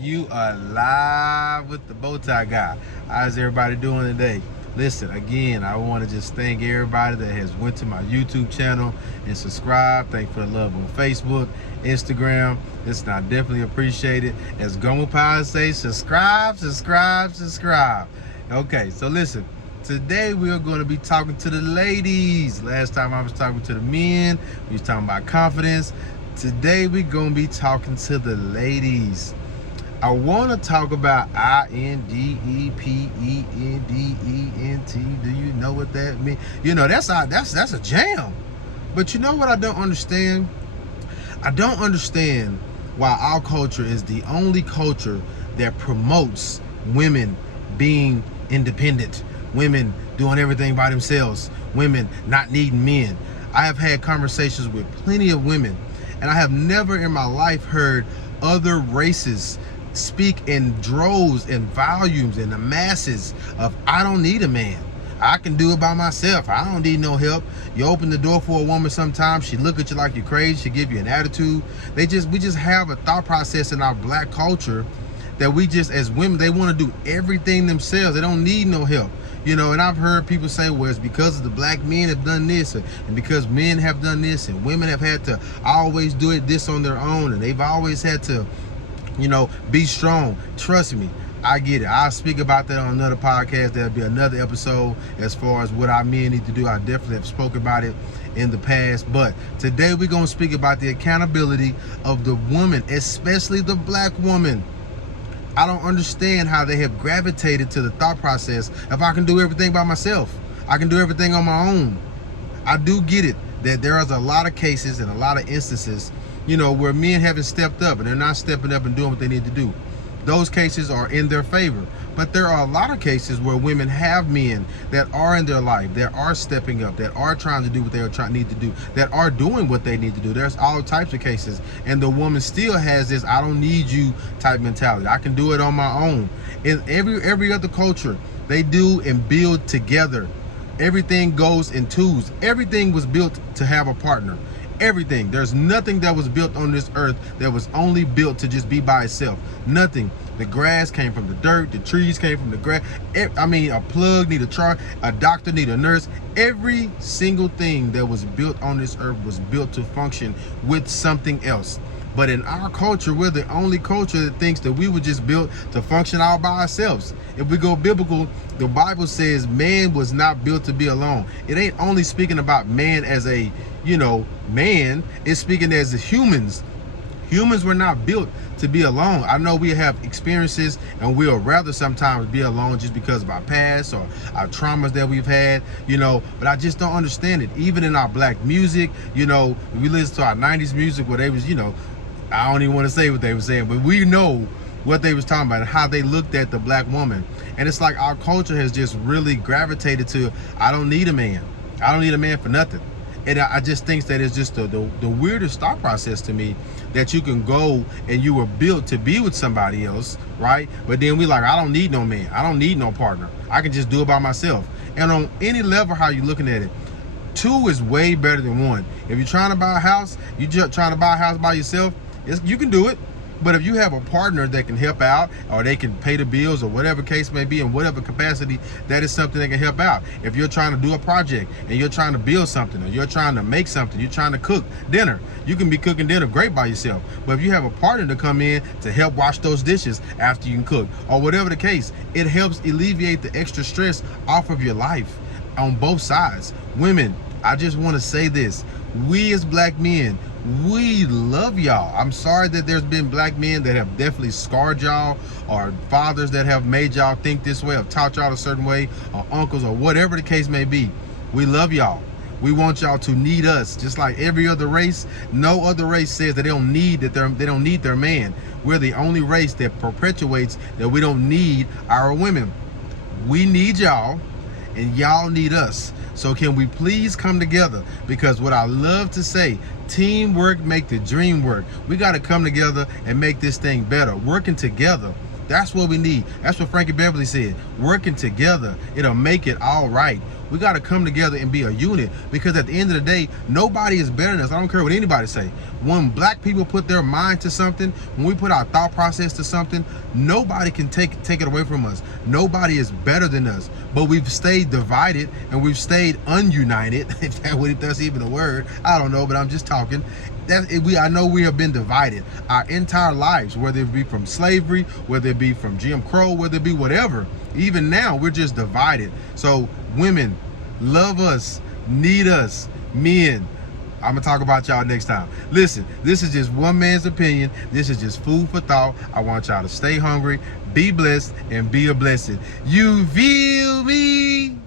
You are live with the bow tie guy. How's everybody doing today? Listen, again, I want to just thank everybody that has went to my YouTube channel and subscribed. Thank you for the love on Facebook, Instagram. Listen, I definitely appreciate it. As Gomo Power say, subscribe, subscribe, subscribe. Okay, so listen. Today we are going to be talking to the ladies. Last time I was talking to the men. We was talking about confidence. Today we're going to be talking to the ladies. I want to talk about INDEPENDENT. Do you know what that means? You know, that's a jam. But you know what I don't understand? I don't understand why our culture is the only culture that promotes women being independent, women doing everything by themselves, women not needing men. I have had conversations with plenty of women, and I have never in my life heard other races speak in droves and volumes and the masses of, I don't need a man. I can do it by myself. I don't need no help. You open the door for a woman sometimes, she look at you like you're crazy, she give you an attitude. We just have a thought process in our black culture that we just, as women, they want to do everything themselves. They don't need no help. You know, and I've heard people say, well, it's because of the black men have done this, and because men have done this, and women have had to always do it this on their own, and they've always had to, you know, be strong. Trust me, I get it. I'll speak about that on another podcast. There'll be another episode as far as what our men need to do. I definitely have spoken about it in the past. But today we're going to speak about the accountability of the woman, especially the black woman. I don't understand how they have gravitated to the thought process, if I can do everything by myself, I can do everything on my own. I do get it that there is a lot of cases and a lot of instances, you know, where men haven't stepped up and they're not stepping up and doing what they need to do. Those cases are in their favor. But there are a lot of cases where women have men that are in their life, that are stepping up, that are trying to do what they need to do, that are doing what they need to do. There's all types of cases. And the woman still has this, I don't need you type mentality. I can do it on my own. In every other culture, they do and build together. Everything goes in twos. Everything was built to have a partner. Everything. There's nothing that was built on this earth that was only built to just be by itself. Nothing. The grass came from the dirt. The trees came from the grass. I mean, a plug need a charge. A doctor need a nurse. Every single thing that was built on this earth was built to function with something else. But in our culture, we're the only culture that thinks that we were just built to function all by ourselves. If we go biblical, the Bible says man was not built to be alone. It ain't only speaking about man as a, you know, man. It's speaking as humans. Humans were not built to be alone. I know we have experiences and we'll rather sometimes be alone just because of our past or our traumas that we've had, you know, but I just don't understand it. Even in our black music, you know, we listen to our 90s music where they was, you know, I don't even want to say what they were saying, but we know what they was talking about and how they looked at the black woman. And it's like our culture has just really gravitated to, I don't need a man. I don't need a man for nothing. And I just think that it's just the weirdest thought process to me, that you can go and you were built to be with somebody else, right? But then we like, I don't need no man. I don't need no partner. I can just do it by myself. And on any level, how you looking at it, two is way better than one. If you're trying to buy a house, you just trying to buy a house by yourself, you can do it. But if you have a partner that can help out, or they can pay the bills, or whatever case may be, in whatever capacity, that is something that can help out. If you're trying to do a project and you're trying to build something, or you're trying to make something, you're trying to cook dinner, you can be cooking dinner great by yourself. But if you have a partner to come in to help wash those dishes after you can cook, or whatever the case, it helps alleviate the extra stress off of your life on both sides. Women, I just want to say this. We as black men, we love y'all. I'm sorry that there's been black men that have definitely scarred y'all, or fathers that have made y'all think this way, or taught y'all a certain way, or uncles, or whatever the case may be. We love y'all. We want y'all to need us, just like every other race. No other race says that they don't need their man. We're the only race that perpetuates that we don't need our women. We need y'all, and y'all need us. So can we please come together? Because what I love to say, teamwork make the dream work. We got to come together and make this thing better. Working together, that's what we need. That's what Frankie Beverly said. Working together, it'll make it all right. We got to come together and be a unit, because at the end of the day, nobody is better than us. I don't care what anybody say. When black people put their mind to something, when we put our thought process to something, nobody can take it away from us. Nobody is better than us. But we've stayed divided and we've stayed ununited, if that's even a word. I don't know, but I'm just talking. I know we have been divided our entire lives, whether it be from slavery, whether it be from Jim Crow, whether it be whatever. Even now, we're just divided. So women, love us, need us. Men, I'm gonna talk about y'all next time. Listen, this is just one man's opinion. This is just food for thought. I want y'all to stay hungry, be blessed, and be a blessing. You feel me?